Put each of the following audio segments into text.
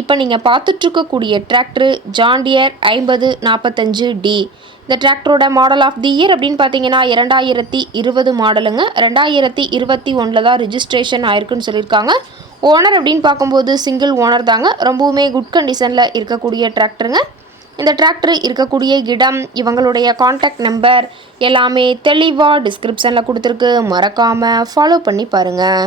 இப்போ நீங்கள் பார்த்துட்ருக்கக்கூடிய tractor John Deere ஐம்பது நாற்பத்தஞ்சு டி இந்த டிராக்டரோட மாடல் ஆஃப் தி இயர் அப்படின்னு பார்த்தீங்கன்னா இரண்டாயிரத்தி இருபது மாடலுங்க ரெண்டாயிரத்தி இருபத்தி ஒன்றில் தான் ரிஜிஸ்ட்ரேஷன் ஆயிருக்குன்னு சொல்லியிருக்காங்க. ஓனர் அப்படின்னு பார்க்கும்போது சிங்கிள் ஓனர் தாங்க. ரொம்பவுமே குட் கண்டிஷனில் இருக்கக்கூடிய டிராக்டருங்க இந்த டிராக்டர் இருக்கக்கூடிய இடம் இவங்களுடைய காண்டாக்ட் நம்பர் எல்லாமே தெளிவாக டிஸ்கிரிப்ஷனில் கொடுத்துருக்கு. மறக்காமல் ஃபாலோ பண்ணி பாருங்கள்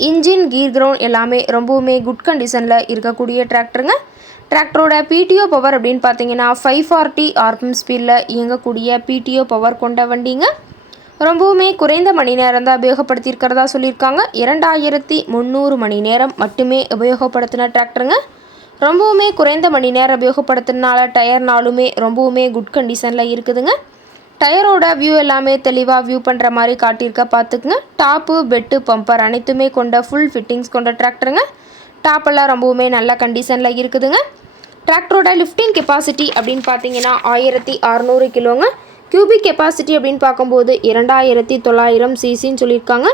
இன்ஜின் கீர் கிரவுண்ட் எல்லாமே ரொம்பவுமே குட் கண்டிஷனில் இருக்கக்கூடிய டிராக்டருங்க டிராக்டரோட பிடிஓ பவர் அப்படின்னு பார்த்தீங்கன்னா ஃபைவ் ஃபார்ட்டி ஆர்பிஎம் ஸ்பீடில் இயங்கக்கூடிய பிடிஓ பவர் கொண்ட வண்டிங்க. ரொம்பவுமே குறைந்த மணி நேரம் தான் உபயோகப்படுத்தியிருக்கிறதா சொல்லியிருக்காங்க. இரண்டாயிரத்தி முந்நூறு மணி நேரம் மட்டுமே உபயோகப்படுத்தின டிராக்டருங்க ரொம்பவுமே குறைந்த மணி நேரம் உபயோகப்படுத்தினால டயர்னாலுமே ரொம்பவுமே குட் கண்டிஷனில் இருக்குதுங்க. டயரோட வியூ எல்லாமே தெளிவாக வியூ பண்ணுற மாதிரி காட்டியிருக்க பார்த்துக்குங்க. டாப்பு பெட்டு பம்பர் அனைத்துமே கொண்ட ஃபுல் ஃபிட்டிங்ஸ் கொண்ட டிராக்டருங்க டாப்பெல்லாம் ரொம்பவுமே நல்ல கண்டிஷனில் இருக்குதுங்க. டிராக்டரோட லிஃப்டிங் கெப்பாசிட்டி அப்படின்னு பார்த்தீங்கன்னா ஆயிரத்தி அறநூறு கிலோங்க. கியூபிக் கெப்பாசிட்டி அப்படின்னு பார்க்கும்போது இரண்டாயிரத்தி தொள்ளாயிரம் சிசின்னு சொல்லியிருக்காங்க.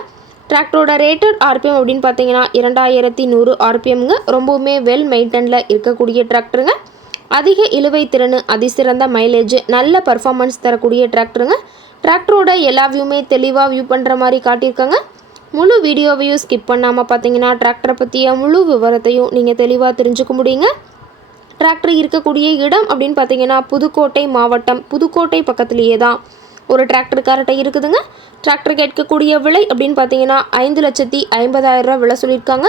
டிராக்டரோட ரேட்டட் ஆர்பிஎம் அப்படின்னு பார்த்தீங்கன்னா இரண்டாயிரத்தி நூறு ஆர்பிஎம்ங்க ரொம்பவுமே வெல் மெயின்டனில் இருக்கக்கூடிய டிராக்டருங்க அதிக இழுவை திறன் அதிசிறந்த மைலேஜ் நல்ல பர்ஃபார்மன்ஸ் தரக்கூடிய டிராக்டருங்க டிராக்டரோட எல்லா வியூமே தெளிவாக வியூ பண்ணுற மாதிரி காட்டியிருக்காங்க. முழு வீடியோவையும் ஸ்கிப் பண்ணாமல் பார்த்தீங்கன்னா டிராக்டரை பற்றிய முழு விவரத்தையும் நீங்கள் தெளிவாக தெரிஞ்சுக்க முடியுங்க. டிராக்டர் இருக்கக்கூடிய இடம் அப்படின்னு பார்த்தீங்கன்னா புதுக்கோட்டை மாவட்டம் புதுக்கோட்டை பக்கத்துலேயே தான் ஒரு டிராக்டர் இருக்குதுங்க. டிராக்டர் கேட்கக்கூடிய விலை அப்படின்னு பார்த்தீங்கன்னா ஐந்து லட்சத்தி ஐம்பதாயிரம் ரூபா விலை சொல்லியிருக்காங்க.